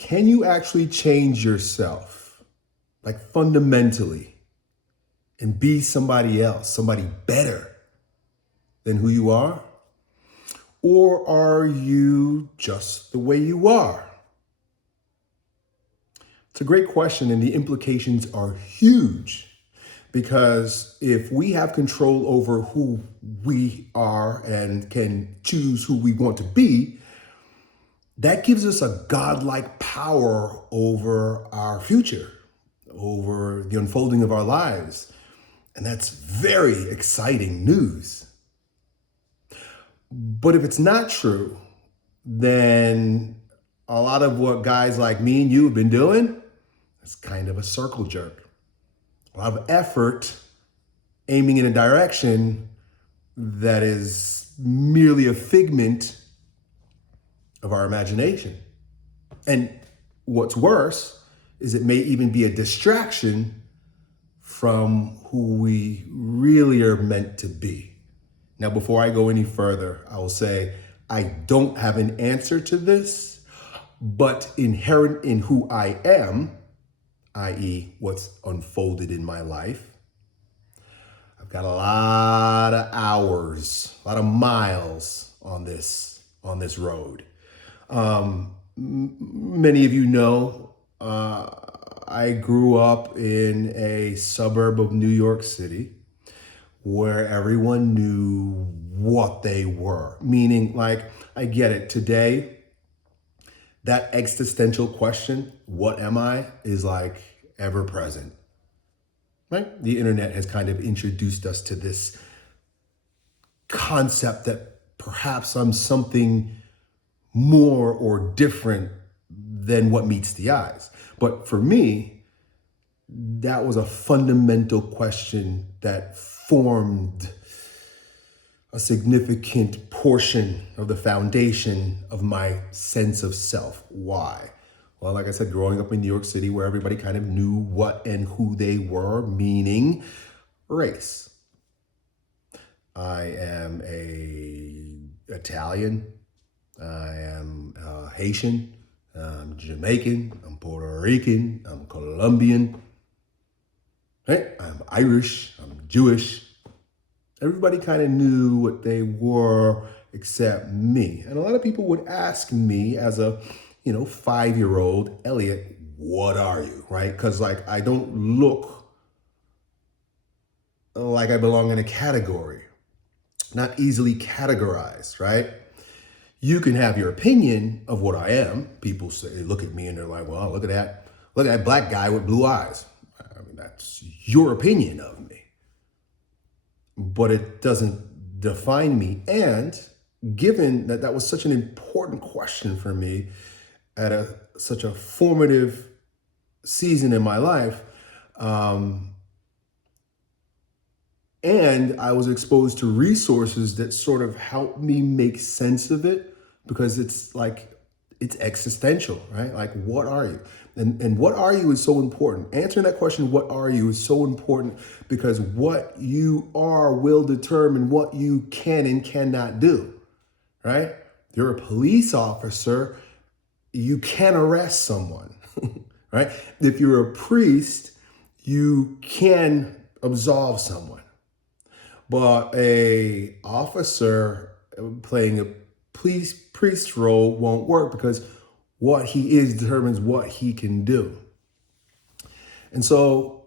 Can you actually change yourself, like fundamentally, and be somebody else, somebody better than who you are? Or are you just the way you are? It's a great question, and the implications are huge. Because if we have control over who we are and can choose who we want to be, that gives us a godlike power over our future, over the unfolding of our lives. And that's very exciting news. But if it's not true, then a lot of what guys like me and you have been doing is kind of a circle jerk. A lot of effort aiming in a direction that is merely a figment of our imagination. And what's worse is it may even be a distraction from who we really are meant to be. Now, before I go any further, I will say I don't have an answer to this, but inherent in who I am, i.e. what's unfolded in my life, I've got a lot of hours, a lot of miles on this road. Many of you know, I grew up in a suburb of New York City where everyone knew what they were. Meaning, like, I get it. Today, that existential question, what am I, is like ever present, right? The internet has kind of introduced us to this concept that perhaps I'm something more or different than what meets the eyes. But for me, that was a fundamental question that formed a significant portion of the foundation of my sense of self. Why? Well, like I said, growing up in New York City where everybody kind of knew what and who they were, meaning race. I am Italian, I am Haitian, I'm Jamaican, I'm Puerto Rican, I'm Colombian, right? I'm Irish, I'm Jewish. Everybody kind of knew what they were except me. And a lot of people would ask me as a, 5-year-old, Elliot, what are you, right? Because like I don't look like I belong in a category, not easily categorized, right? You can have your opinion of what I am. People say, look at me and they're like, well, look at that black guy with blue eyes. I mean, that's your opinion of me. But it doesn't define me. And given that that was such an important question for me at such a formative season in my life, and I was exposed to resources that sort of helped me make sense of it, because it's existential, right? Like, what are you? And what are you is so important. Answering that question, what are you, is so important, because what you are will determine what you can and cannot do, right? If you're a police officer, you can arrest someone, right? If you're a priest, you can absolve someone. But a officer playing a priest role won't work, because what he is determines what he can do. And so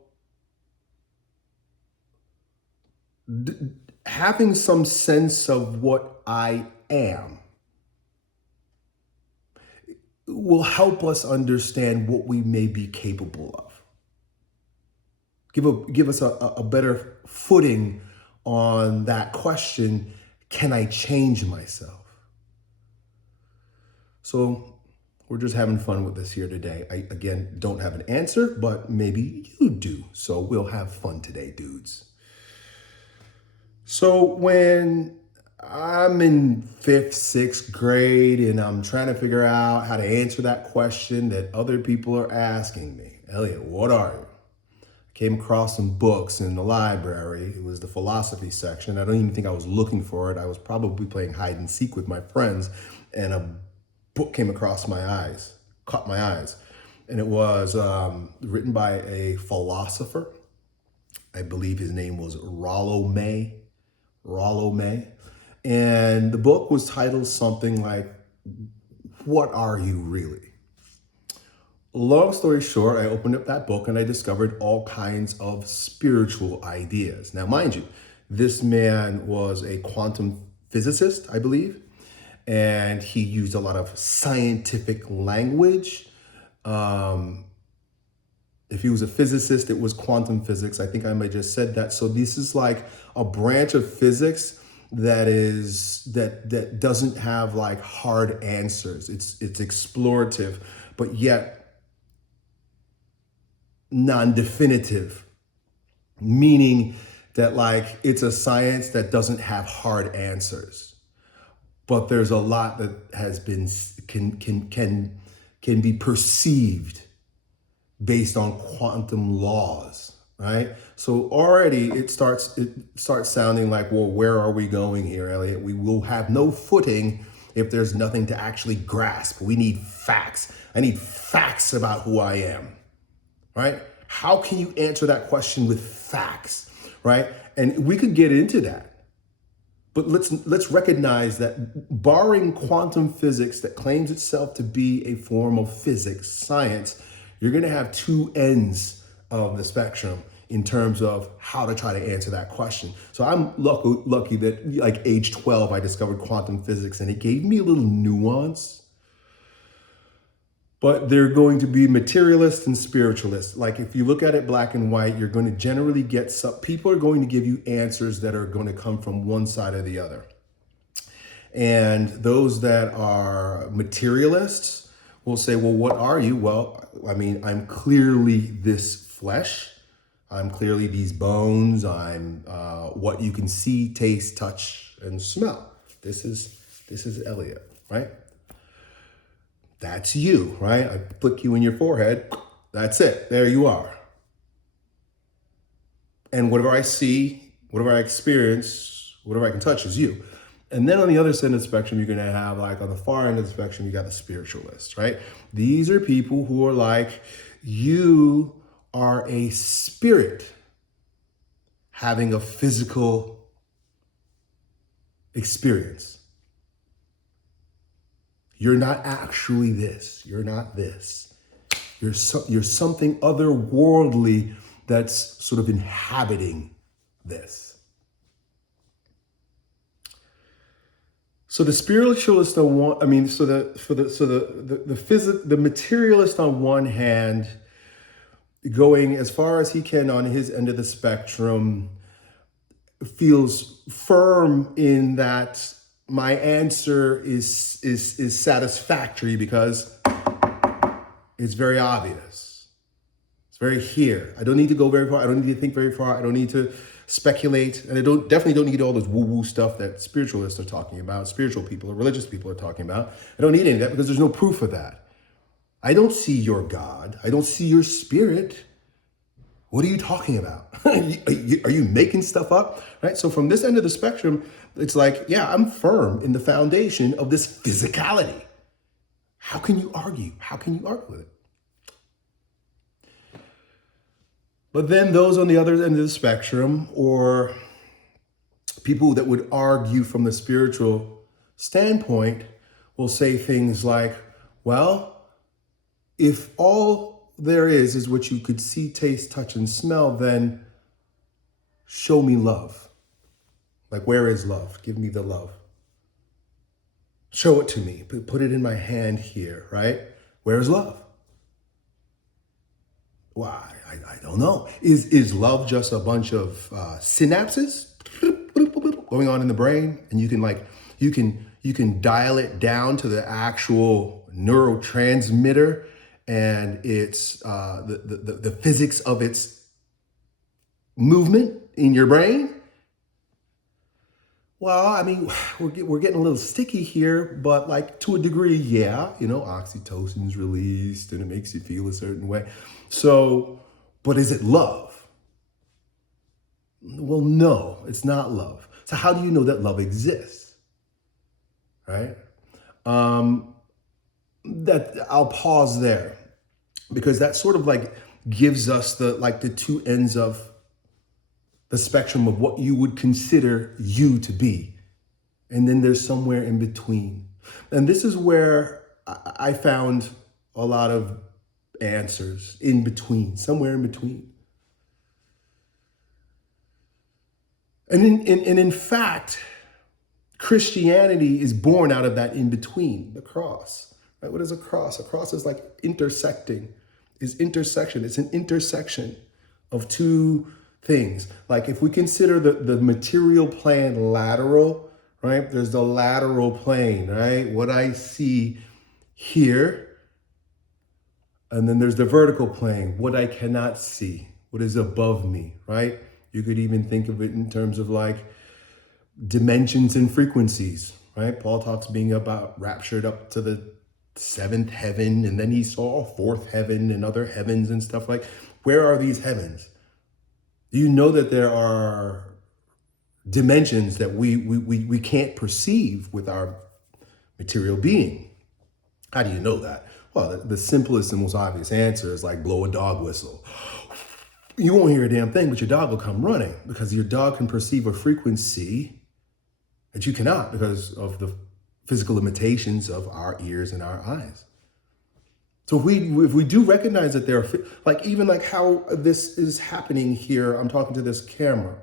having some sense of what I am will help us understand what we may be capable of. Give us a better footing on that question, can I change myself? So we're just having fun with this here today. I, again, don't have an answer, but maybe you do. So we'll have fun today, dudes. So when I'm in 5th, 6th grade and I'm trying to figure out how to answer that question that other people are asking me, Elliot, what are you? Came across some books in the library. It was the philosophy section. I don't even think I was looking for it. I was probably playing hide and seek with my friends, and a book came across my eyes. caught my eyes. And it was written by a philosopher. I believe his name was Rollo May. Rollo May. And the book was titled something like, What Are You Really? Long story short, I opened up that book and I discovered all kinds of spiritual ideas. Now, mind you, this man was a quantum physicist, I believe, and he used a lot of scientific language. If he was a physicist, it was quantum physics. I think I might just said that. So this is like a branch of physics that doesn't have like hard answers. It's explorative, but yet non-definitive, meaning that like it's a science that doesn't have hard answers, but there's a lot that has been can be perceived based on quantum laws, right? So already it starts sounding like, well, where are we going here, Elliot? We will have no footing if there's nothing to actually grasp. We need facts. I need facts about who I am. Right? How can you answer that question with facts, right? And we could get into that. But let's recognize that barring quantum physics that claims itself to be a form of physics, science, you're going to have two ends of the spectrum in terms of how to try to answer that question. So I'm lucky that like age 12, I discovered quantum physics and it gave me a little nuance. But they're going to be materialist and spiritualist. Like if you look at it black and white, you're going to generally get some, people are going to give you answers that are going to come from one side or the other. And those that are materialists will say, well, what are you? Well, I mean, I'm clearly this flesh. I'm clearly these bones. I'm what you can see, taste, touch, and smell. This is Elliot, right? That's you, right? I flick you in your forehead. That's it. There you are. And whatever I see, whatever I experience, whatever I can touch is you. And then on the other side of the spectrum, you're going to have like on the far end of the spectrum, you got the spiritualists, right? These are people who are like, you are a spirit having a physical experience. You're not actually this. You're not this. You're something otherworldly that's sort of inhabiting this. So the spiritualist on one, I mean, the materialist on one hand, going as far as he can on his end of the spectrum, feels firm in that my answer is satisfactory because it's very obvious. It's very here. I don't need to go very far. I don't need to think very far. I don't need to speculate. And I definitely don't need all this woo-woo stuff that spiritualists are talking about, spiritual people or religious people are talking about. I don't need any of that because there's no proof of that. I don't see your God. I don't see your spirit. What are you talking about? Are you making stuff up? Right? So from this end of the spectrum, it's like, yeah, I'm firm in the foundation of this physicality. How can you argue? How can you argue with it? But then those on the other end of the spectrum, or people that would argue from the spiritual standpoint, will say things like, well, if all there is what you could see, taste, touch, and smell, then show me love. Like, where is love? Give me the love. Show it to me. Put it in my hand here, right? Where is love? Why? I don't know. Is love just a bunch of synapses going on in the brain, and you can dial it down to the actual neurotransmitter, and it's the physics of its movement in your brain? Well, I mean, we're getting a little sticky here, but like to a degree, yeah, oxytocin's released and it makes you feel a certain way. So, but is it love? Well, no, it's not love. So how do you know that love exists? Right? that I'll pause there, because that sort of like gives us the two ends of the spectrum of what you would consider you to be. And then there's somewhere in between. And this is where I found a lot of answers in between, somewhere in between. And in fact, Christianity is born out of that in between, the cross. Right? What is a cross? A cross is like intersecting, is intersection. It's an intersection of two things. Like if we consider the material plane lateral, right? There's the lateral plane, right? What I see here. And then there's the vertical plane, what I cannot see, what is above me, right? You could even think of it in terms of like dimensions and frequencies, right? Paul talks being about raptured up to the seventh heaven, and then he saw a fourth heaven and other heavens and stuff. Like, where are these heavens? You know that there are dimensions that we can't perceive with our material being. How do you know that? Well, the simplest and most obvious answer is like blow a dog whistle. You won't hear a damn thing, but your dog will come running, because your dog can perceive a frequency that you cannot, because of the physical limitations of our ears and our eyes. So if we do recognize that there are, like even like how this is happening here, I'm talking to this camera,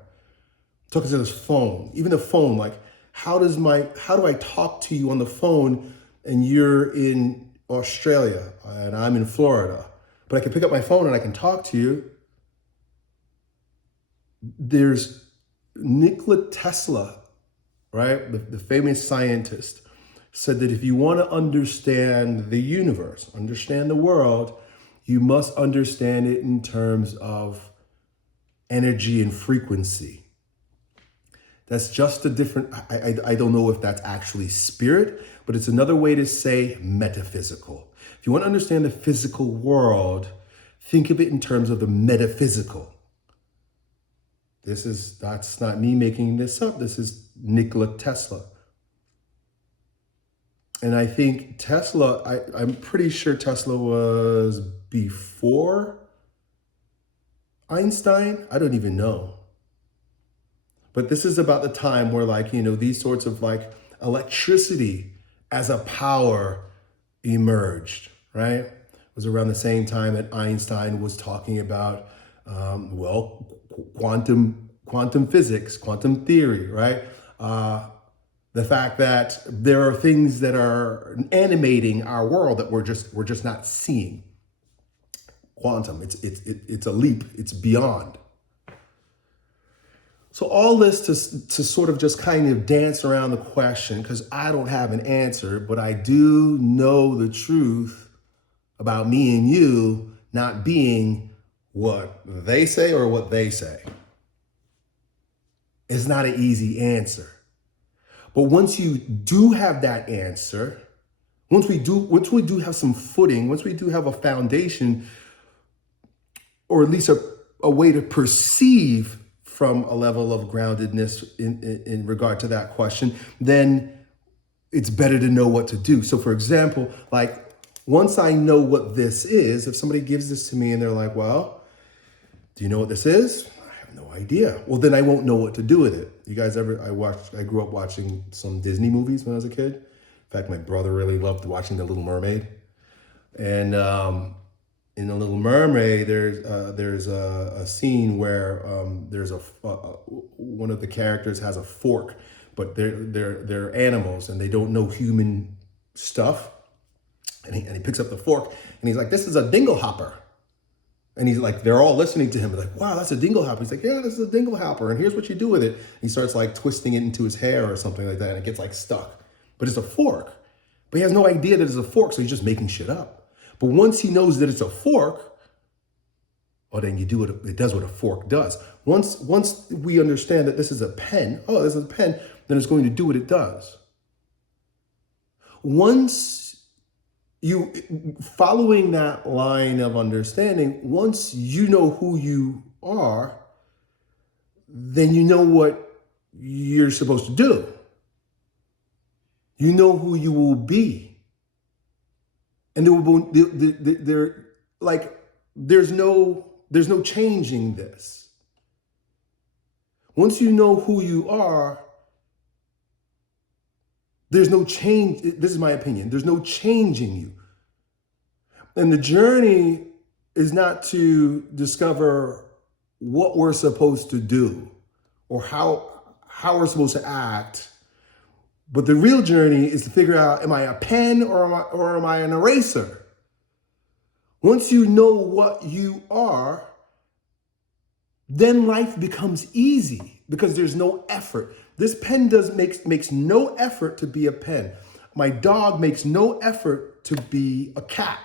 talking to this phone, even the phone, like how do I talk to you on the phone and you're in Australia and I'm in Florida, but I can pick up my phone and I can talk to you. There's Nikola Tesla, right? The famous scientist, said that if you want to understand the universe, understand the world, you must understand it in terms of energy and frequency. That's just a different, I don't know if that's actually spirit, but it's another way to say metaphysical. If you want to understand the physical world, think of it in terms of the metaphysical. That's not me making this up. This is Nikola Tesla. And I think Tesla, I'm pretty sure Tesla was before Einstein. I don't even know. But this is about the time where like, these sorts of like electricity as a power emerged, right? It was around the same time that Einstein was talking about, quantum physics, quantum theory, right? The fact that there are things that are animating our world that we're just not seeing. Quantum, it's a leap, it's beyond. So all this to sort of just kind of dance around the question, because I don't have an answer, but I do know the truth about me and you not being what they say or what they say. It's not an easy answer. But once you do have that answer, once we do have some footing, once we do have a foundation, or at least a way to perceive from a level of groundedness in regard to that question, then it's better to know what to do. So for example, like once I know what this is, if somebody gives this to me and they're like, well, do you know what this is? I have no idea. Well, then I won't know what to do with it. You guys I grew up watching some Disney movies when I was a kid. In fact, my brother really loved watching The Little Mermaid. And in The Little Mermaid, there's a scene where there's one of the characters has a fork, but they're animals and they don't know human stuff. And he picks up the fork and he's like, this is a dingle hopper. And he's like, they're all listening to him. They're like, wow, that's a dingle hopper. He's like, yeah, this is a dingle hopper. And here's what you do with it. He starts like twisting it into his hair or something like that. And it gets like stuck. But it's a fork. But he has no idea that it's a fork. So he's just making shit up. But once he knows that it's a fork, well, then it does what a fork does. Once we understand that this is a pen, this is a pen, then it's going to do what it does. Once you, following that line of understanding, once you know who you are, then you know what you're supposed to do. You know who you will be. And there like there's no changing this. Once you know who you are, there's no change. This is my opinion. There's no changing you. And the journey is not to discover what we're supposed to do or how we're supposed to act. But the real journey is to figure out, am I a pen or am I an eraser? Once you know what you are, then life becomes easy because there's no effort. This pen makes no effort to be a pen. My dog makes no effort to be a cat.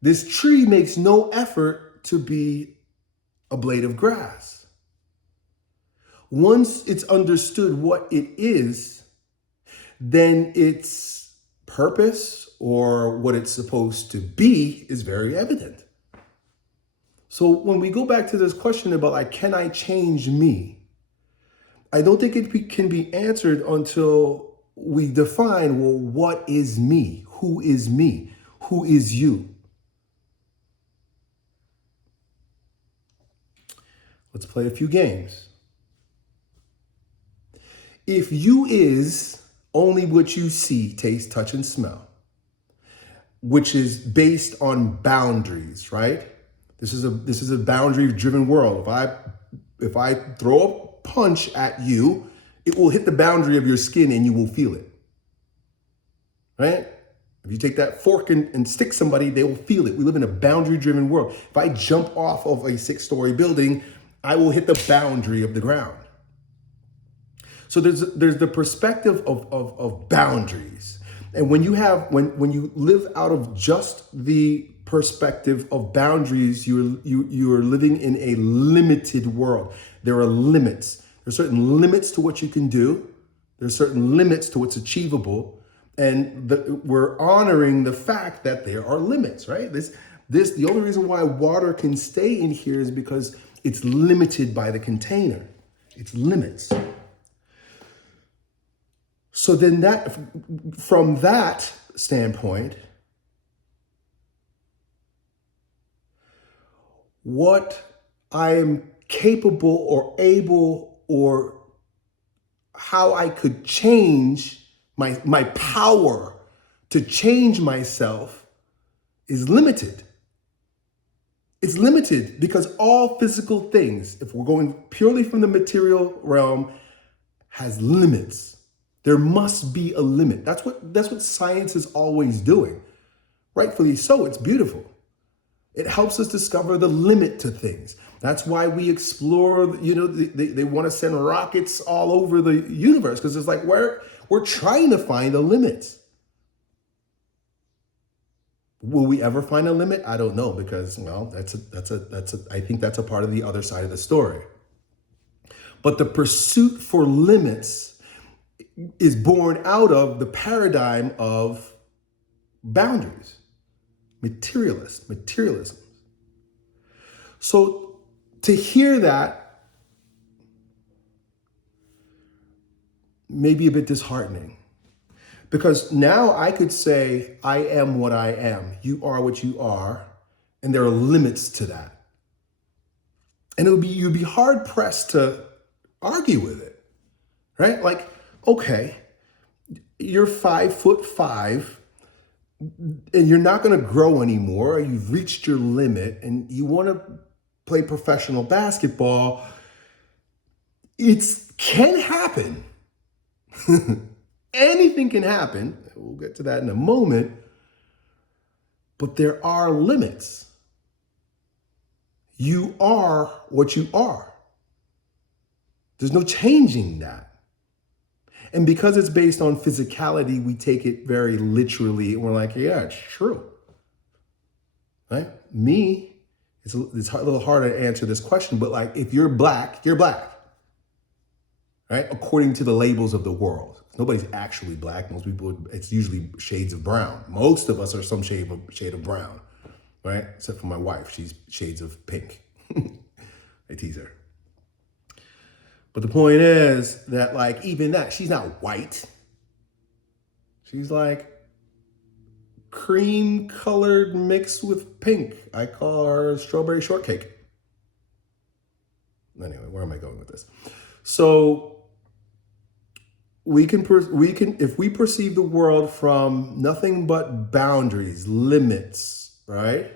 This tree makes no effort to be a blade of grass. Once it's understood what it is, then its purpose or what it's supposed to be is very evident. So when we go back to this question about like, can I change me? I don't think it can be answered until we define, well, what is me? Who is me? Who is you? Let's play a few games. If you is only what you see, taste, touch, and smell, which is based on boundaries, right? This is a boundary-driven world. If I throw a punch at you, it will hit the boundary of your skin and you will feel it, right? If you take that fork and stick somebody, they will feel it. We live in a boundary-driven world. If I jump off of a 6-story building, I will hit the boundary of the ground. So there's the perspective of boundaries. And when you live out of just the perspective of boundaries, you're living in a limited world. There are limits. There are certain limits to what you can do. There are certain limits to what's achievable. And we're honoring the fact that there are limits, right? The only reason why water can stay in here is because it's limited by the container. It's limits. So then from that standpoint, what I am capable or able or how I could change my power to change myself is limited. It's limited because all physical things, if we're going purely from the material realm, has limits. There must be a limit. That's what science is always doing. Rightfully so, it's beautiful. It helps us discover the limit to things. That's why we explore, they want to send rockets all over the universe because it's like we're trying to find a limit. Will we ever find a limit? I don't know because, well, I think that's a part of the other side of the story. But the pursuit for limits is born out of the paradigm of boundaries, materialism. So to hear that may be a bit disheartening because now I could say, I am what I am. You are what you are. And there are limits to that. And you'd be hard pressed to argue with it, right? Like, okay, you're 5'5" and you're not going to grow anymore. You've reached your limit and you want to play professional basketball. It can happen. Anything can happen. We'll get to that in a moment. But there are limits. You are what you are. There's no changing that. And because it's based on physicality, we take it very literally. And we're like, yeah, it's true. Right? Me, it's a little harder to answer this question, but like, if you're black, you're black. Right? According to the labels of the world. Nobody's actually black. Most people, it's usually shades of brown. Most of us are some shade of brown. Right? Except for my wife. She's shades of pink. I tease her. But the point is that, like, even that, she's not white. She's like cream colored mixed with pink. I call her strawberry shortcake. Anyway, where am I going with this? So we can if we perceive the world from nothing but boundaries, limits, right?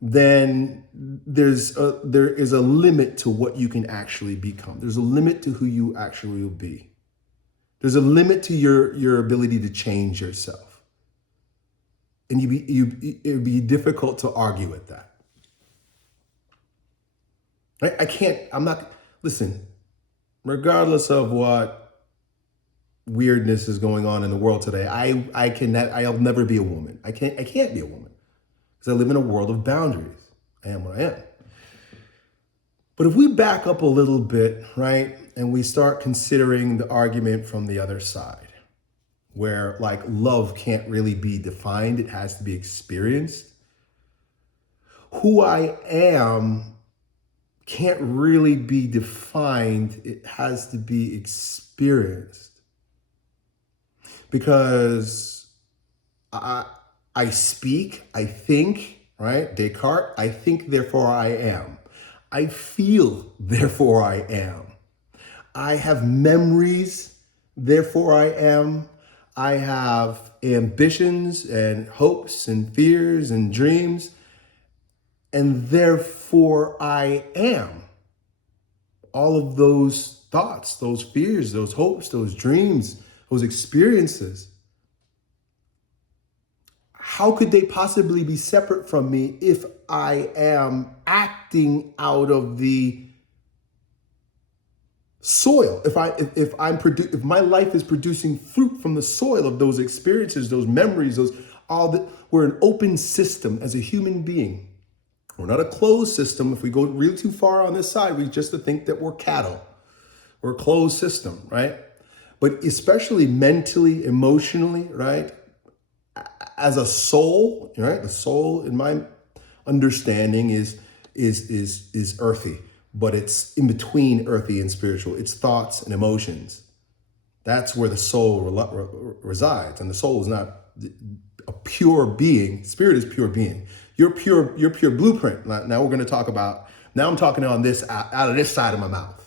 Then there is a limit to what you can actually become. There's a limit to who you actually will be. There's a limit to your ability to change yourself. And it'd be difficult to argue with that. Right? Listen, regardless of what weirdness is going on in the world today, I'll never be a woman. I can't be a woman because I live in a world of boundaries. I am what I am. But if we back up a little bit, right, and we start considering the argument from the other side, where like love can't really be defined, it has to be experienced. Who I am can't really be defined, it has to be experienced. Because I speak, I think, right? Descartes, I think, therefore I am. I feel, therefore I am. I have memories, therefore I am. I have ambitions and hopes and fears and dreams, and therefore I am. All of those thoughts, those fears, those hopes, those dreams, those experiences, how could they possibly be separate from me if I am acting out of the soil? If my life is producing fruit from the soil of those experiences, those memories, we're an open system as a human being. We're not a closed system. If we go really too far on this side, we just think that we're cattle. We're a closed system, right? But especially mentally, emotionally, right? As a soul, right? The soul, in my understanding, is earthy, but it's in between earthy and spiritual. It's thoughts and emotions. That's where the soul resides, and the soul is not a pure being. Spirit is pure being. You're pure blueprint. Now we're going to talk about. Now I'm talking on this out of this side of my mouth.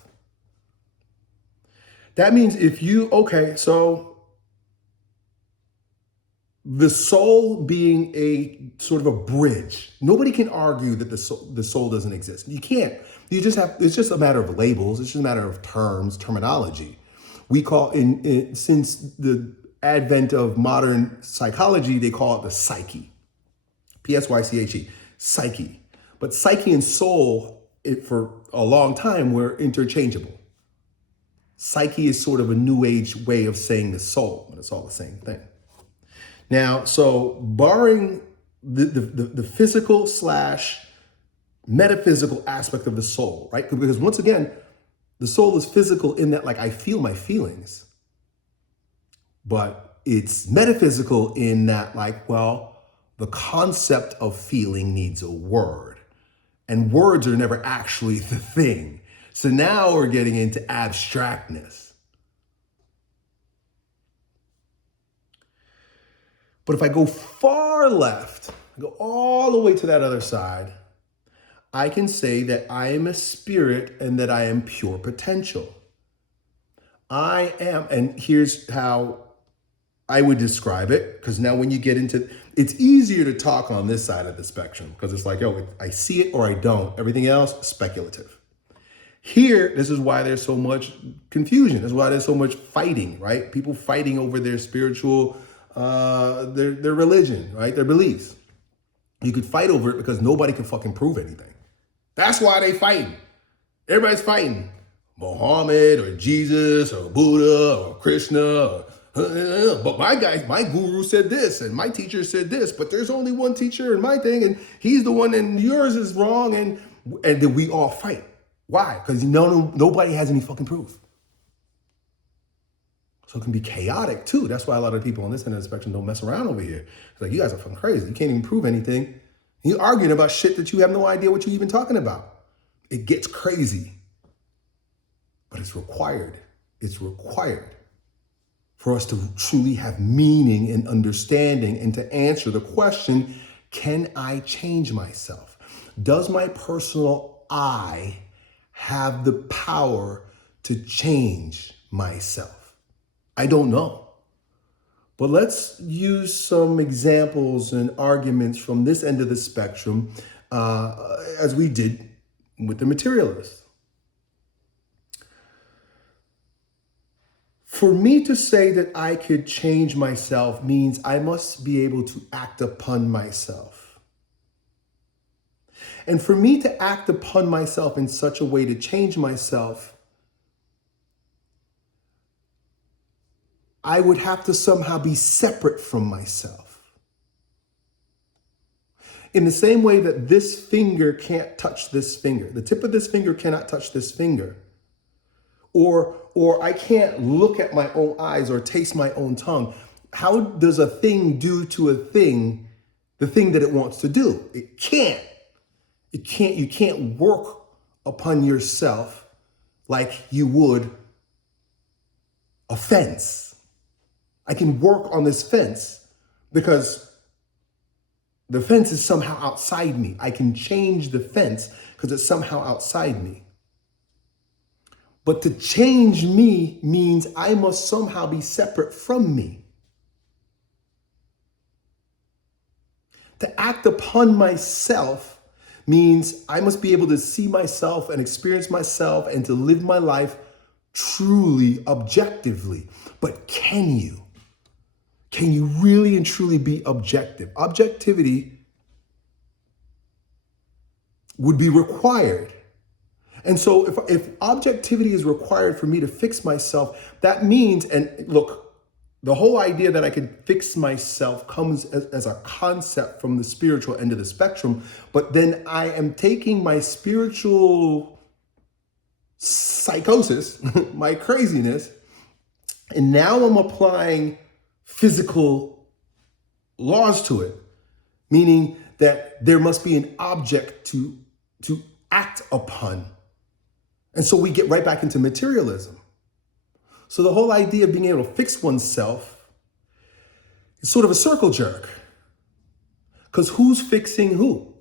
That means so the soul being a sort of a bridge. Nobody can argue that the soul doesn't exist. You can't. It's just a matter of labels. It's just a matter of terminology. We call since the advent of modern psychology, they call it the psyche. Psyche, psyche. But psyche and soul, for a long time, were interchangeable. Psyche is sort of a new age way of saying the soul, but it's all the same thing. Now, so barring the physical / metaphysical aspect of the soul, right? Because once again, the soul is physical in that, like, I feel my feelings, but it's metaphysical in that, like, well, the concept of feeling needs a word, and words are never actually the thing. So now we're getting into abstractness. But if I go far left, I go all the way to that other side, I can say that I am a spirit and that I am pure potential. I am, and here's how I would describe it, because now when you get into, it's easier to talk on this side of the spectrum, because it's like, I see it or I don't. Everything else, speculative. Here, this is why there's so much confusion. This is why there's so much fighting, right? People fighting over their spiritual, their religion, right? Their beliefs. You could fight over it because nobody can fucking prove anything. That's why they fighting. Everybody's fighting. Muhammad or Jesus or Buddha or Krishna. But my guru said this and my teacher said this, but there's only one teacher in my thing and he's the one and yours is wrong, and then we all fight. Why? Because nobody has any fucking proof. So it can be chaotic too. That's why a lot of people on this end of the spectrum don't mess around over here. It's like, you guys are fucking crazy. You can't even prove anything. You're arguing about shit that you have no idea what you're even talking about. It gets crazy. But it's required. It's required. for us to truly have meaning and understanding and to answer the question, can I change myself? Does my personal I have the power to change myself? I don't know. But let's use some examples and arguments from this end of the spectrum, as we did with the materialist. For me to say that I could change myself means I must be able to act upon myself. And for me to act upon myself in such a way to change myself, I would have to somehow be separate from myself. In the same way that this finger can't touch this finger, the tip of this finger cannot touch this finger. Or I can't look at my own eyes or taste my own tongue. How does a thing do to a thing the thing that it wants to do? It can't. You can't work upon yourself like you would a fence. I can work on this fence because the fence is somehow outside me. I can change the fence because it's somehow outside me. But to change me means I must somehow be separate from me. To act upon myself means I must be able to see myself and experience myself and to live my life truly, objectively. But can you? Can you really and truly be objective? Objectivity would be required. And so if objectivity is required for me to fix myself, that means, and look, the whole idea that I could fix myself comes as a concept from the spiritual end of the spectrum, but then I am taking my spiritual psychosis, my craziness, and now I'm applying physical laws to it, meaning that there must be an object to act upon. And so we get right back into materialism. So the whole idea of being able to fix oneself is sort of a circle jerk. Because who's fixing who?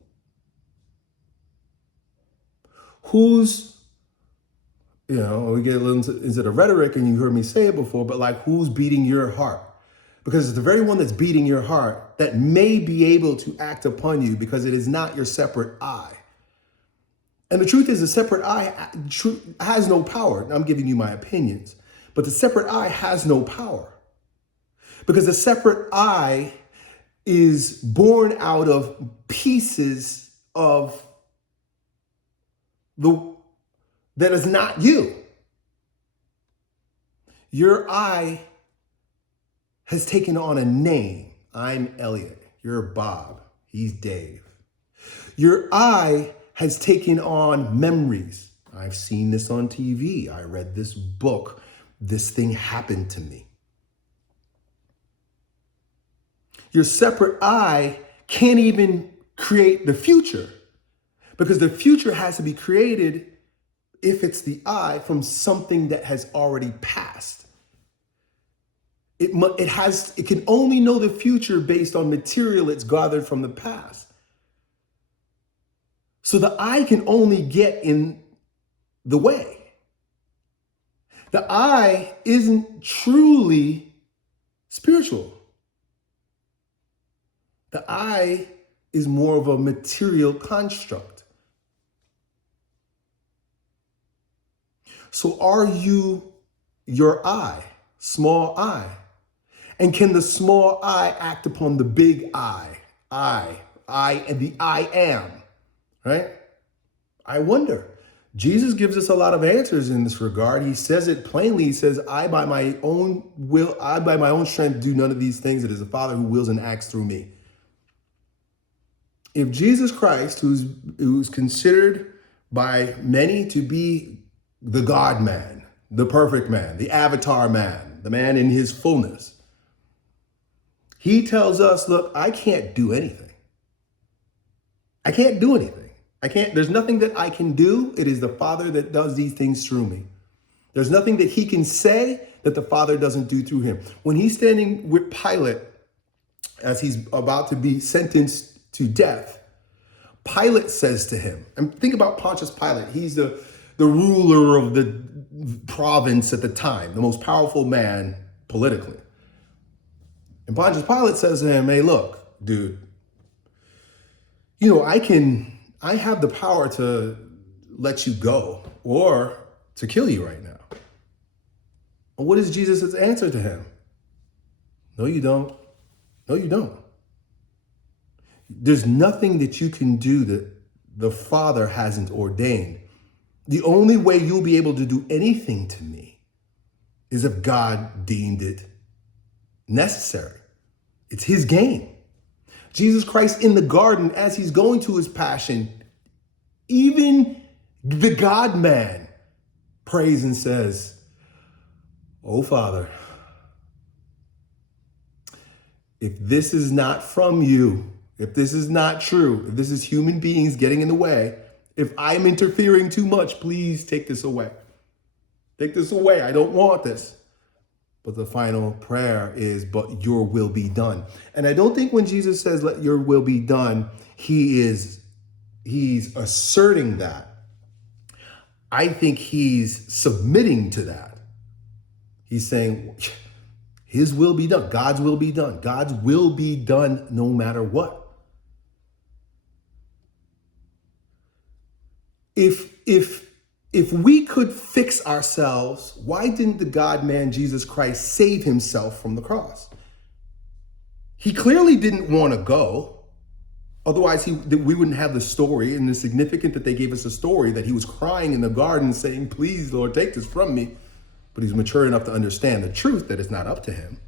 Who's, we get a little into the rhetoric, and you heard me say it before, but like, who's beating your heart? Because it's the very one that's beating your heart that may be able to act upon you because it is not your separate I. And the truth is, the separate I has no power. I'm giving you my opinions, but the separate I has no power because the separate I is born out of pieces of that is not you. Your I has taken on a name. I'm Elliot. You're Bob. He's Dave. Your I has taken on memories. I've seen this on TV. I read this book. This thing happened to me. Your separate I can't even create the future because the future has to be created, if it's the I, from something that has already passed. It can only know the future based on material it's gathered from the past. So the I can only get in the way. The I isn't truly spiritual. The I is more of a material construct. So are you your I, small I? And can the small I act upon the big I, and the I am? Right? I wonder. Jesus gives us a lot of answers in this regard. He says it plainly. He says, I by my own strength do none of these things. It is the Father who wills and acts through me. If Jesus Christ, who's considered by many to be the God man, the perfect man, the avatar man, the man in his fullness, he tells us, look, I can't do anything. I can't do anything. There's nothing that I can do. It is the Father that does these things through me. There's nothing that he can say that the Father doesn't do through him. When he's standing with Pilate as he's about to be sentenced to death, Pilate says to him, and think about Pontius Pilate. He's the ruler of the province at the time, the most powerful man politically. And Pontius Pilate says to him, hey, look, dude, I have the power to let you go or to kill you right now. And what is Jesus' answer to him? No, you don't. No, you don't. There's nothing that you can do that the Father hasn't ordained. The only way you'll be able to do anything to me is if God deemed it necessary. It's his game. Jesus Christ in the garden, as he's going to his passion, even the God-man prays and says, oh, Father, if this is not from you, if this is not true, if this is human beings getting in the way, if I'm interfering too much, please take this away. Take this away. I don't want this. But the final prayer is, but your will be done. And I don't think when Jesus says, let your will be done, he's asserting that. I think he's submitting to that. He's saying, his will be done. God's will be done. God's will be done no matter what. If we could fix ourselves, why didn't the God-man Jesus Christ save himself from the cross? He clearly didn't want to go. Otherwise, we wouldn't have the story. And it's significant that they gave us a story that he was crying in the garden saying, please, Lord, take this from me. But he's mature enough to understand the truth that it's not up to him.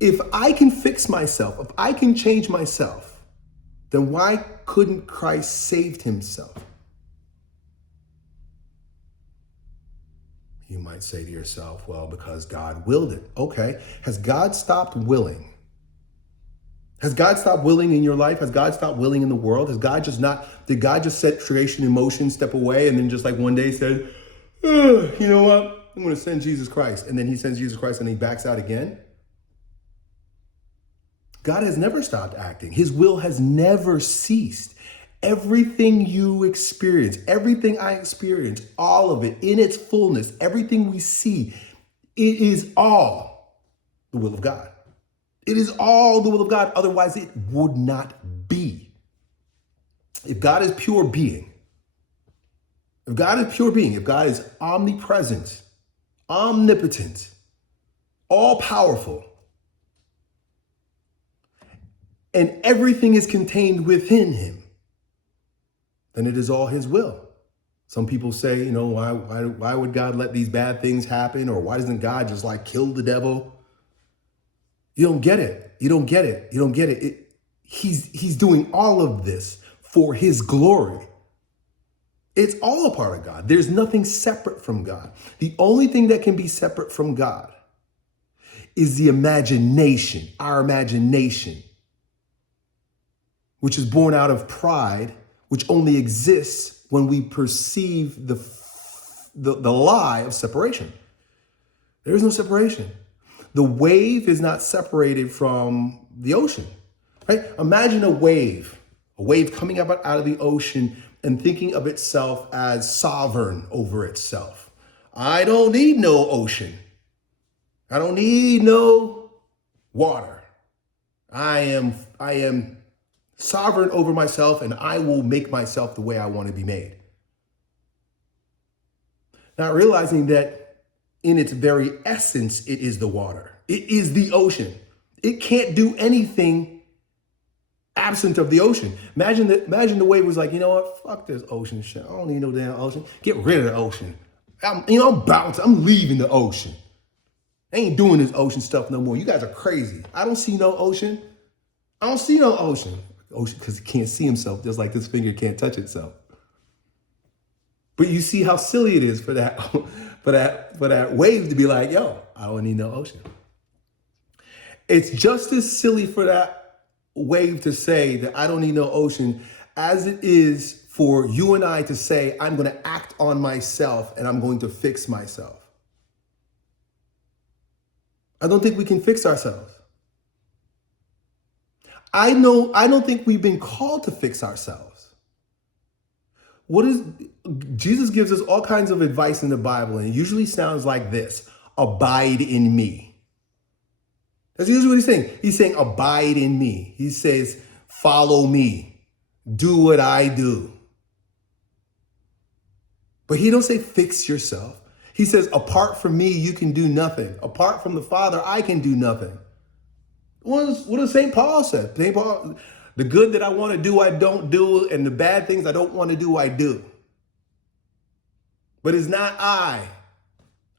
If I can fix myself, if I can change myself, then why couldn't Christ save himself? You might say to yourself, well, because God willed it. Okay. Has God stopped willing? Has God stopped willing in your life? Has God stopped willing in the world? Did God just set creation in motion, step away, and then just like one day said, you know what? I'm going to send Jesus Christ. And then he sends Jesus Christ and he backs out again? God has never stopped acting. His will has never ceased. Everything you experience, everything I experience, all of it in its fullness, everything we see, it is all the will of God. It is all the will of God. Otherwise, it would not be. If God is pure being, if God is omnipresent, omnipotent, all powerful, and everything is contained within him, then it is all his will. Some people say, why would God let these bad things happen? Or why doesn't God just kill the devil? You don't get it. You don't get it. He's doing all of this for his glory. It's all a part of God. There's nothing separate from God. The only thing that can be separate from God is the imagination, our imagination, which is born out of pride, which only exists when we perceive the lie of separation. There is no separation. The wave is not separated from the ocean, right? Imagine a wave coming up out of the ocean and thinking of itself as sovereign over itself. I don't need no ocean. I don't need no water. I am sovereign over myself, and I will make myself the way I want to be made. Not realizing that in its very essence, it is the water. It is the ocean. It can't do anything absent of the ocean. Imagine the wave was like, you know what? Fuck this ocean shit. I don't need no damn ocean. Get rid of the ocean. I'm bouncing. I'm leaving the ocean. I ain't doing this ocean stuff no more. You guys are crazy. I don't see no ocean. I don't see no ocean. Ocean, because it can't see himself, just like this finger can't touch itself. But you see how silly it is for that wave to be like, yo, I don't need no ocean. It's just as silly for that wave to say that I don't need no ocean as it is for you and I to say, I'm going to act on myself and I'm going to fix myself. I don't think we can fix ourselves. I don't think we've been called to fix ourselves. Jesus gives us all kinds of advice in the Bible, and it usually sounds like this: abide in me. That's usually what he's saying. He's saying, abide in me. He says, follow me. Do what I do. But he don't say fix yourself. He says, apart from me, you can do nothing. Apart from the Father, I can do nothing. What does St. Paul say? St. Paul, the good that I want to do, I don't do, and the bad things I don't want to do, I do. But it's not I.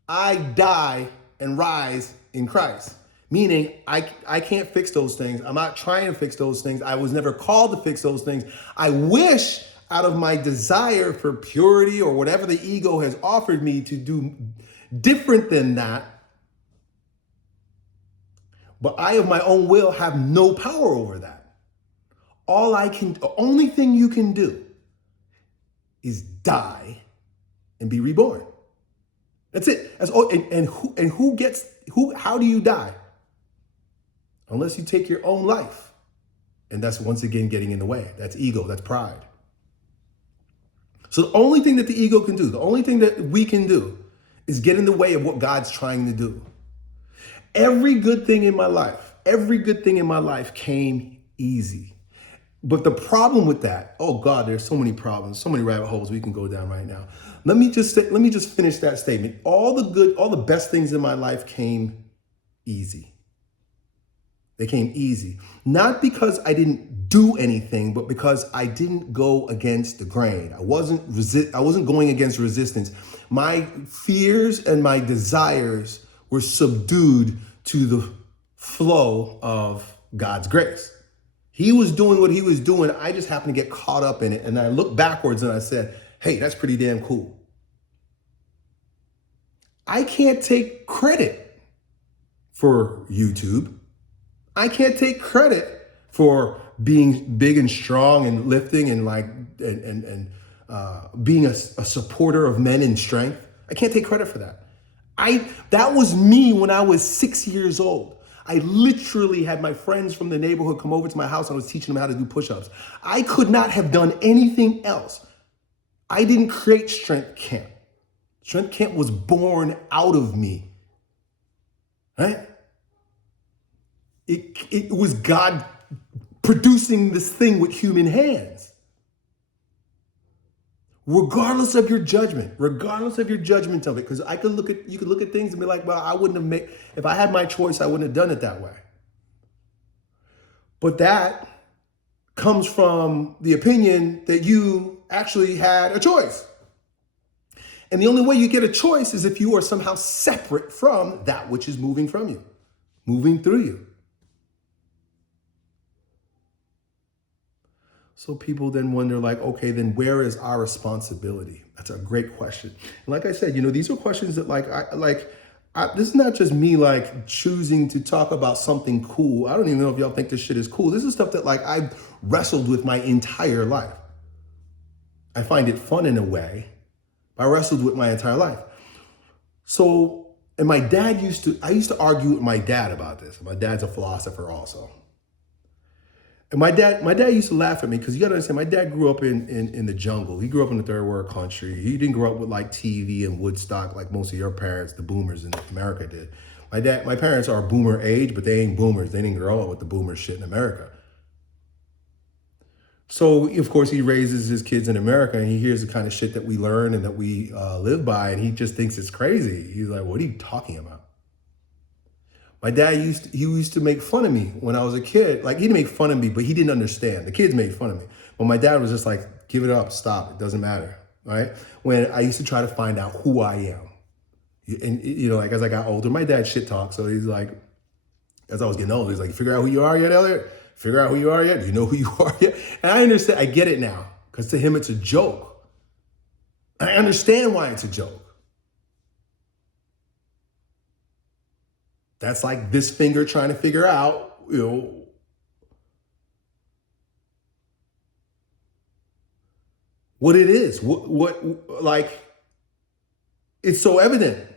I die and rise in Christ. Meaning, I can't fix those things. I'm not trying to fix those things. I was never called to fix those things. I wish, out of my desire for purity or whatever the ego has offered me, to do different than that. But I, of my own will, have no power over that. The only thing you can do is die and be reborn. That's it. That's all. How do you die? Unless you take your own life. And that's once again getting in the way. That's ego, that's pride. So the only thing that the ego can do, the only thing that we can do, is get in the way of what God's trying to do. Every good thing in my life came easy. But the problem with that, oh God, there's so many problems, so many rabbit holes we can go down right now. Let me just finish that statement. All the best things in my life came easy. They came easy. Not because I didn't do anything, but because I didn't go against the grain. I wasn't going against resistance. My fears and my desires were subdued to the flow of God's grace. He was doing what he was doing. I just happened to get caught up in it. And I looked backwards and I said, hey, that's pretty damn cool. I can't take credit for YouTube. I can't take credit for being big and strong and lifting and being a supporter of men in strength. I can't take credit for that. That was me when I was 6 years old. I literally had my friends from the neighborhood come over to my house and I was teaching them how to do push-ups. I could not have done anything else. I didn't create Strength Camp. Strength Camp was born out of me, right? It was God producing this thing with human hands. Regardless of your judgment of it, because you could look at things and be like, well, I wouldn't have made, if I had my choice, I wouldn't have done it that way. But that comes from the opinion that you actually had a choice. And the only way you get a choice is if you are somehow separate from that which is moving from you, moving through you. So people then wonder, like, okay, then where is our responsibility? That's a great question. And like I said, these are questions that this is not just me like choosing to talk about something cool. I don't even know if y'all think this shit is cool. This is stuff that I've wrestled with my entire life. I find it fun in a way, but I wrestled with my entire life. So, and I used to argue with my dad about this. My dad's a philosopher also. And my dad used to laugh at me because you gotta understand, my dad grew up in the jungle. He grew up in the third world country. He didn't grow up with TV and Woodstock like most of your parents, the boomers in America did. My parents are boomer age, but they ain't boomers. They didn't grow up with the boomer shit in America. So of course he raises his kids in America and he hears the kind of shit that we learn and that we live by, and he just thinks it's crazy. He's like, what are you talking about? My dad used to make fun of me when I was a kid. He didn't make fun of me, but he didn't understand. The kids made fun of me. But my dad was just like, give it up, stop, it doesn't matter, right? When I used to try to find out who I am. And, as I got older, my dad shit talked. So he's like, as I was getting older, he's like, figure out who you are yet, Elliot? Figure out who you are yet? Do you know who you are yet? And I understand, I get it now. Because to him, it's a joke. I understand why it's a joke. That's like this finger trying to figure out, what it is. It's so evident.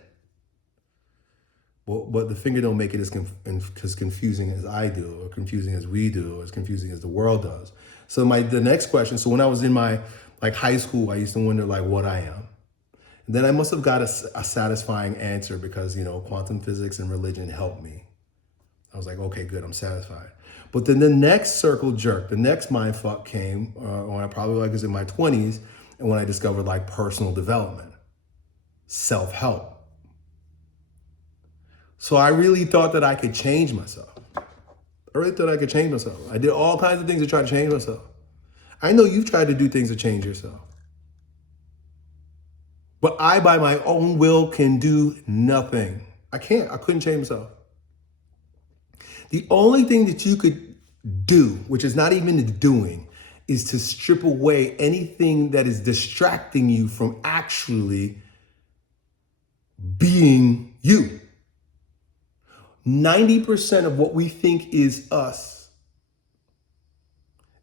But the finger don't make it as confusing as I do, or confusing as we do, or as confusing as the world does. So the next question, so when I was in my high school, I used to wonder what I am. And then I must have got a satisfying answer because, quantum physics and religion helped me. I was like, okay, good, I'm satisfied. But then the next circle jerk, the next mind fuck came when I probably was in my 20s, and when I discovered personal development, self-help. So I really thought that I could change myself. I really thought I could change myself. I did all kinds of things to try to change myself. I know you've tried to do things to change yourself. But I, by my own will, can do nothing. I couldn't change myself. The only thing that you could do, which is not even the doing, is to strip away anything that is distracting you from actually being you. 90% of what we think is us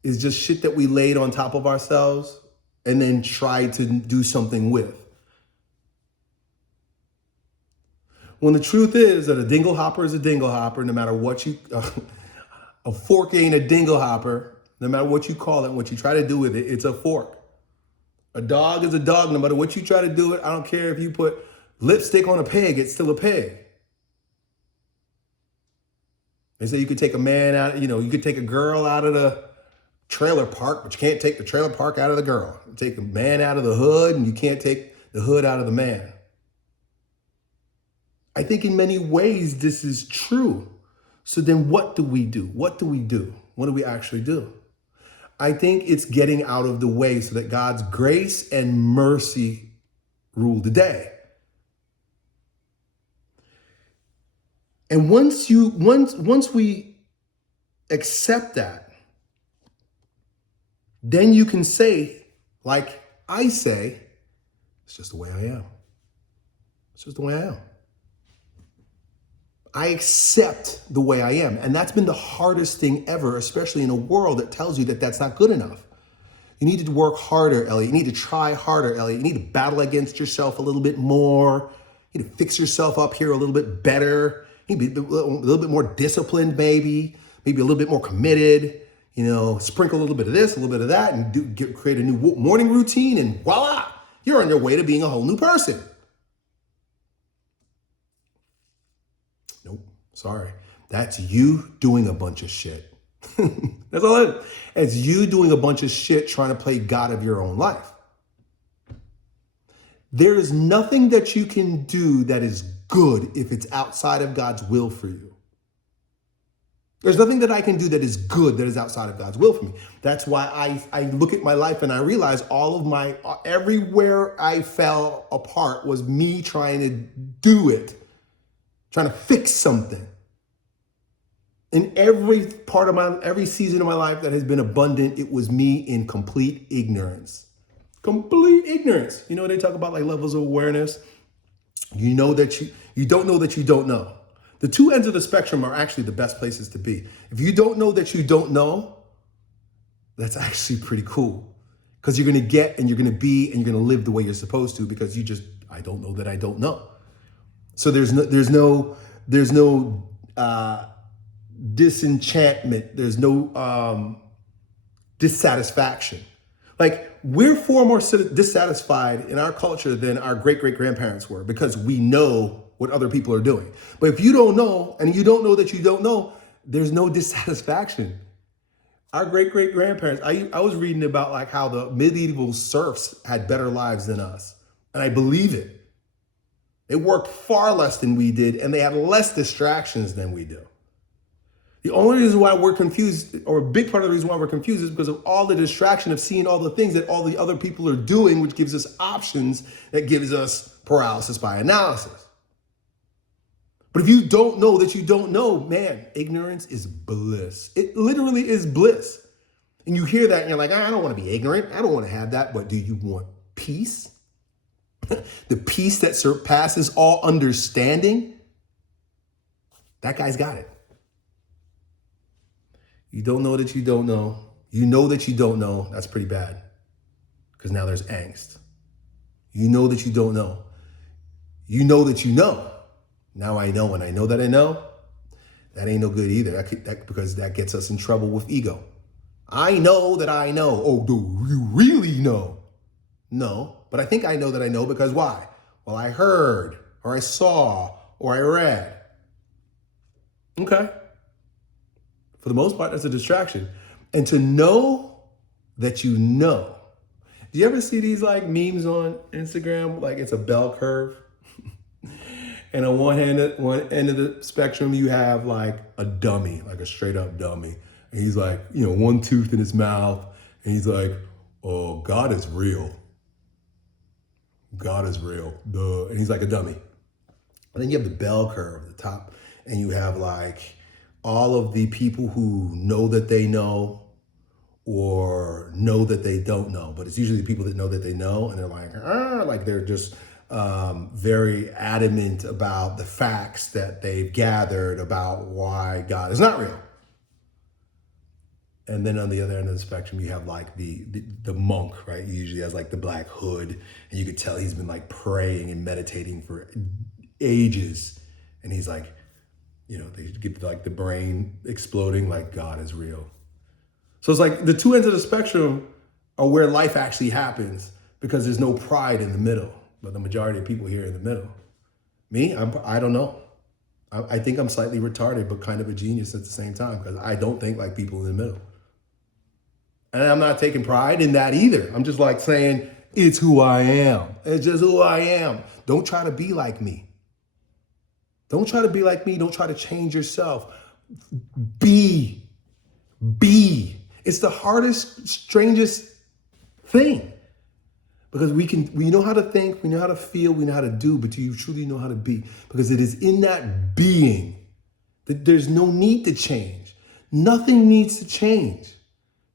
is just shit that we laid on top of ourselves and then tried to do something with. When the truth is that a dingle hopper is a dingle hopper, no matter what a fork ain't a dingle hopper, no matter what you call it, what you try to do with it, it's a fork. A dog is a dog, no matter what you try to do it. I don't care if you put lipstick on a pig, it's still a pig. They say you could take a man out, you could take a girl out of the trailer park, but you can't take the trailer park out of the girl. You take a man out of the hood, and you can't take the hood out of the man. I think in many ways this is true. So then what do we do? What do we do? What do we actually do? I think it's getting out of the way so that God's grace and mercy rule the day. And once we accept that, then you can say, like I say, it's just the way I am. It's just the way I am. I accept the way I am. And that's been the hardest thing ever, especially in a world that tells you that that's not good enough. You need to work harder, Elliot. You need to try harder, Elliot. You need to battle against yourself a little bit more. You need to fix yourself up here a little bit better. You need to be a little bit more disciplined, maybe a little bit more committed. Sprinkle a little bit of this, a little bit of that, and create a new morning routine, and voila, you're on your way to being a whole new person. Nope, sorry. That's you doing a bunch of shit. That's all it is. It's you doing a bunch of shit trying to play God of your own life. There is nothing that you can do that is good if it's outside of God's will for you. There's nothing that I can do that is good that is outside of God's will for me. That's why I look at my life and I realize everywhere I fell apart was me trying to do it, trying to fix something. In every season of my life that has been abundant, it was me in complete ignorance. Complete ignorance. They talk about levels of awareness. You know that you don't know that you don't know. The two ends of the spectrum are actually the best places to be. If you don't know that you don't know, that's actually pretty cool. Because you're going to get and you're going to be and you're going to live the way you're supposed to, because I don't know that I don't know. So there's no disenchantment. There's no dissatisfaction. We're far more dissatisfied in our culture than our great-great-grandparents were, because we know what other people are doing. But if you don't know, and you don't know that you don't know, there's no dissatisfaction. Our great-great-grandparents, I was reading about how the medieval serfs had better lives than us. And I believe it. They worked far less than we did, and they had less distractions than we do. The only reason why we're confused, or a big part of the reason why we're confused, is because of all the distraction of seeing all the things that all the other people are doing, which gives us options, that gives us paralysis by analysis. But if you don't know that you don't know, man, ignorance is bliss. It literally is bliss. And you hear that and you're like, I don't want to be ignorant. I don't want to have that. But do you want peace? The peace that surpasses all understanding? That guy's got it. You don't know that you don't know. You know that you don't know. That's pretty bad, because now there's angst. You know that you don't know. You know that you know. Now I know, and I know that I know. That ain't no good either. Because that gets us in trouble with ego. I know that I know. Oh, do you really know? No, but I think I know that I know because why? Well, I heard, or I saw, or I read. Okay. For the most part, that's a distraction. And to know that you know. Do you ever see these like memes on Instagram? Like it's a bell curve. And on one end of the spectrum, you have like a dummy, like a straight up dummy. And he's like, one tooth in his mouth. And he's like, oh, God is real. God is real. Duh. And he's like a dummy. And then you have the bell curve at the top. And you have like all of the people who know that they know or know that they don't know. But it's usually the people that know that they know. And they're like they're just very adamant about the facts that they've gathered about why God is not real. And then on the other end of the spectrum, you have like the monk, right? He usually has like the black hood, and you could tell he's been like praying and meditating for ages. And he's like, they give like the brain exploding, like God is real. So it's like the two ends of the spectrum are where life actually happens because there's no pride in the middle. But the majority of people here in the middle. Me, I don't know. I think I'm slightly retarded, but kind of a genius at the same time because I don't think like people in the middle. And I'm not taking pride in that either. I'm just like saying, it's who I am. It's just who I am. Don't try to be like me. Don't try to be like me. Don't try to change yourself. Be. It's the hardest, strangest thing. Because we know how to think, we know how to feel, we know how to do, but do you truly know how to be? Because it is in that being that there's no need to change. Nothing needs to change.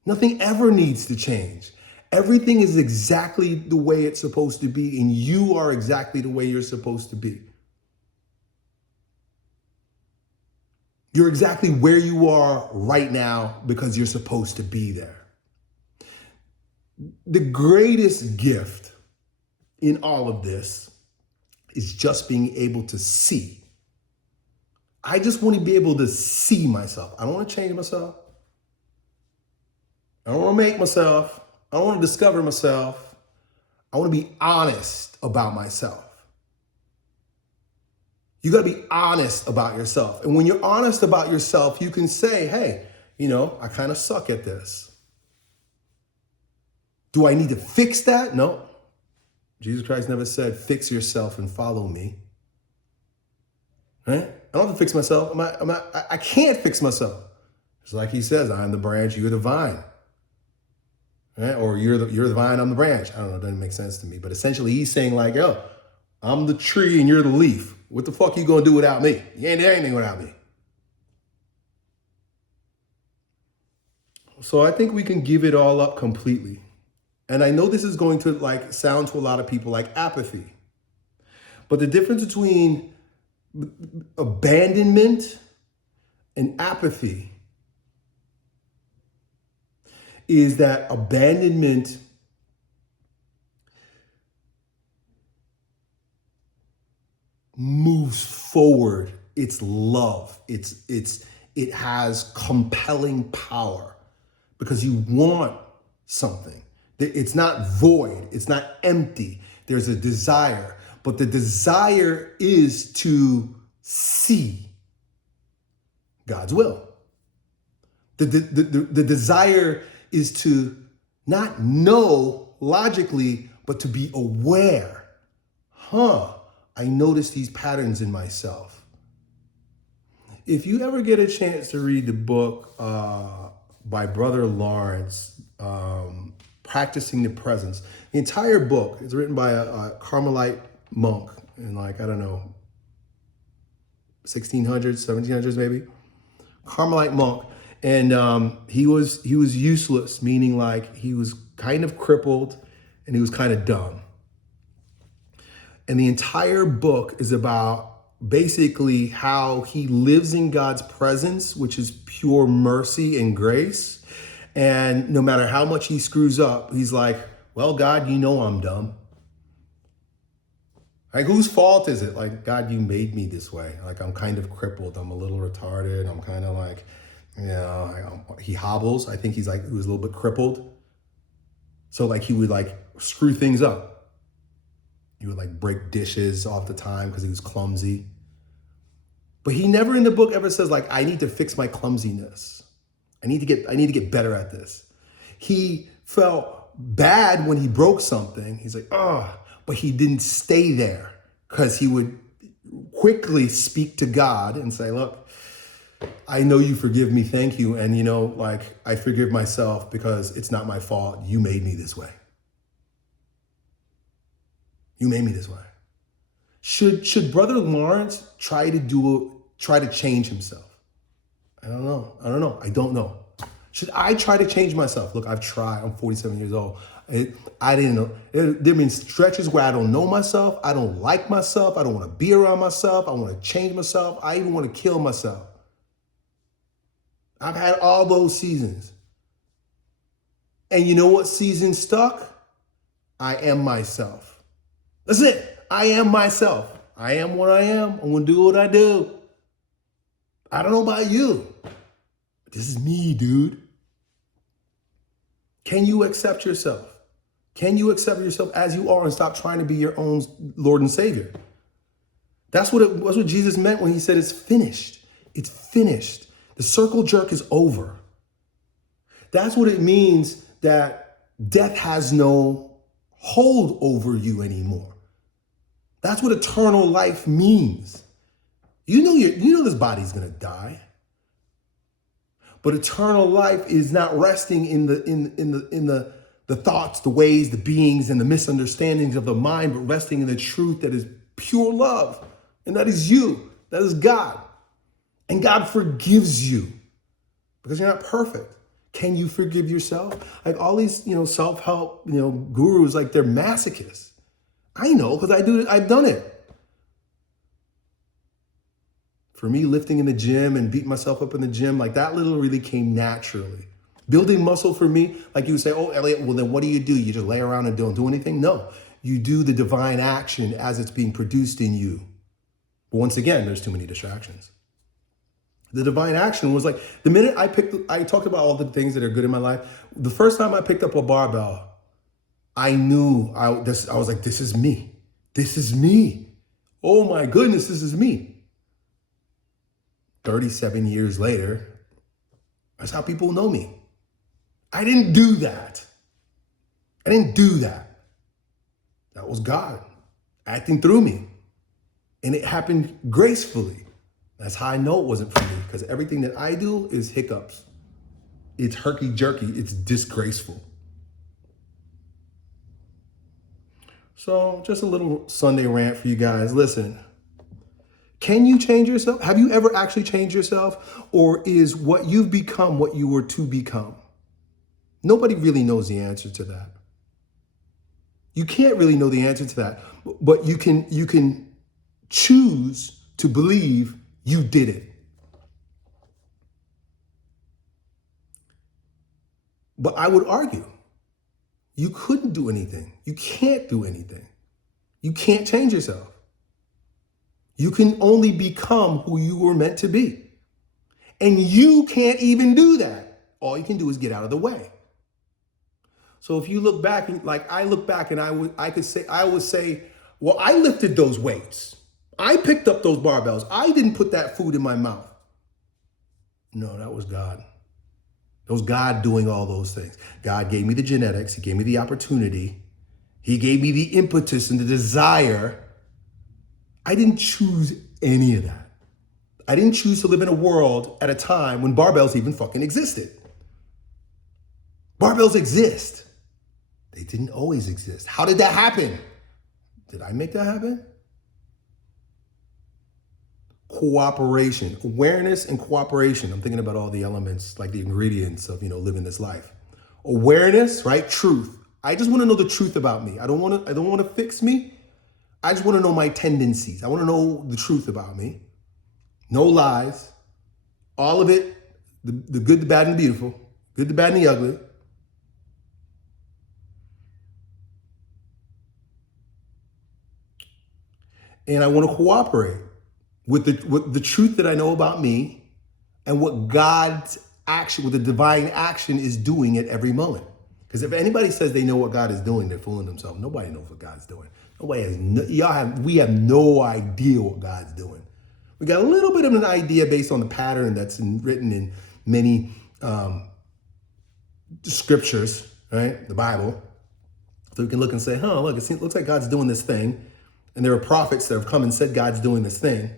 Nothing ever needs to change. Everything is exactly the way it's supposed to be, and you are exactly the way you're supposed to be. You're exactly where you are right now because you're supposed to be there. The greatest gift in all of this is just being able to see. I just want to be able to see myself. I don't want to change myself. I don't want to make myself. I don't want to discover myself. I want to be honest about myself. You got to be honest about yourself. And when you're honest about yourself, you can say, hey, I kind of suck at this. Do I need to fix that? No. Jesus Christ never said, fix yourself and follow me. Right? I don't have to fix myself. I can't fix myself. It's like he says, I am the branch, you're the vine. Right? Or you're the vine, I'm the branch. I don't know, it doesn't make sense to me. But essentially he's saying like, yo, I'm the tree and you're the leaf. What the fuck you gonna do without me? You ain't doing anything without me. So I think we can give it all up completely. And I know this is going to like sound to a lot of people like apathy. But the difference between abandonment and apathy is that abandonment moves forward. It's love. It has compelling power because you want something. It's not void. It's not empty. There's a desire, but the desire is to see God's will. The desire is to not know logically, but to be aware. I notice these patterns in myself. If you ever get a chance to read the book by Brother Lawrence, Practicing the Presence, the entire book is written by a Carmelite monk in 1600s, 1700s maybe. Carmelite monk. And he was useless, meaning like he was kind of crippled and he was kind of dumb. And the entire book is about basically how he lives in God's presence, which is pure mercy and grace. And no matter how much he screws up, he's like, well, God, I'm dumb. Like, whose fault is it? Like, God, you made me this way. Like, I'm kind of crippled. I'm a little retarded. I'm kind of like, he hobbles. I think he was a little bit crippled. So like he would like screw things up. He would like break dishes off the time because he was clumsy. But he never in the book ever says like, I need to fix my clumsiness. I need to get better at this. He felt bad when he broke something. He's like, oh, but he didn't stay there because he would quickly speak to God and say, look, I know you forgive me, thank you. And like I forgive myself because it's not my fault. You made me this way. You made me this way. Should Brother Lawrence try to change himself? I don't know. I don't know. Should I try to change myself? Look, I've tried. I'm 47 years old. I didn't know. There have been stretches where I don't know myself. I don't like myself. I don't want to be around myself. I want to change myself. I even want to kill myself. I've had all those seasons. And you know what season stuck? I am myself. That's it. I am myself. I am what I am. I'm going to do what I do. I don't know about you. But this is me, dude. Can you accept yourself? Can you accept yourself as you are and stop trying to be your own Lord and Savior? That's what Jesus meant when he said it's finished. It's finished. The circle jerk is over. That's what it means that death has no hold over you anymore. That's what eternal life means. You know this body's gonna die. But eternal life is not resting in the thoughts, the ways, the beings, and the misunderstandings of the mind, but resting in the truth that is pure love. And that is you. That is God. And God forgives you because you're not perfect. Can you forgive yourself? Like all these, self-help, gurus, like they're masochists. I know because I've done it. For me, lifting in the gym and beating myself up in the gym, like that literally came naturally. Building muscle for me, like you would say, oh, Elliot, well then what do? You just lay around and don't do anything? No, you do the divine action as it's being produced in you. But once again, there's too many distractions. The divine action was like, the minute I talked about all the things that are good in my life. The first time I picked up a barbell, I knew I was like, this is me. This is me. Oh my goodness, this is me. 37 years later, that's how people know me. I didn't do that. That was God acting through me. And it happened gracefully. That's how I know it wasn't for me, because everything that I do is hiccups. It's herky-jerky. It's disgraceful. So just a little Sunday rant for you guys. Listen, can you change yourself? Have you ever actually changed yourself? Or is what you've become what you were to become? Nobody really knows the answer to that. You can't really know the answer to that, but you can choose to believe you did it. But I would argue, you couldn't do anything. You can't do anything. You can't change yourself. You can only become who you were meant to be. And you can't even do that. All you can do is get out of the way. So if you look back, and like I look back and I would say, well, I lifted those weights. I picked up those barbells. I didn't put that food in my mouth. No, that was God. It was God doing all those things. God gave me the genetics. He gave me the opportunity. He gave me the impetus and the desire. I didn't choose any of that. I didn't choose to live in a world at a time when barbells even fucking existed. Barbells exist. They didn't always exist. How did that happen? Did I make that happen? Cooperation, awareness and cooperation. I'm thinking about all the elements, like the ingredients of, living this life. Awareness, right? Truth. I just want to know the truth about me. I don't want to fix me. I just want to know my tendencies. I want to know the truth about me. No lies. All of it, the good, the bad, and the beautiful. Good, the bad, and the ugly. And I want to cooperate with the truth that I know about me and what God's action, what the divine action is doing at every moment. Because if anybody says they know what God is doing, they're fooling themselves. Nobody knows what God's doing. Nobody has. We have no idea what God's doing. We got a little bit of an idea based on the pattern that's written in many scriptures, right? The Bible. So we can look and say, look, it looks like God's doing this thing. And there are prophets that have come and said God's doing this thing.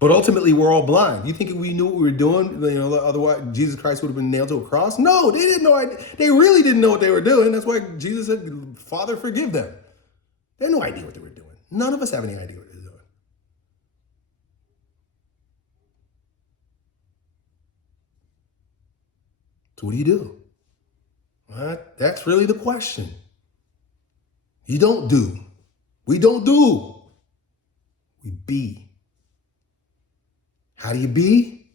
But ultimately, we're all blind. You think if we knew what we were doing, otherwise Jesus Christ would have been nailed to a cross? No, they didn't know. They really didn't know what they were doing. That's why Jesus said, Father, forgive them. They had no idea what they were doing. None of us have any idea what they're doing. So what do you do? Well, that's really the question. You don't do. We don't do. We be. How do you be?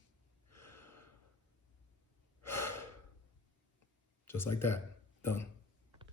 Just like that. Done.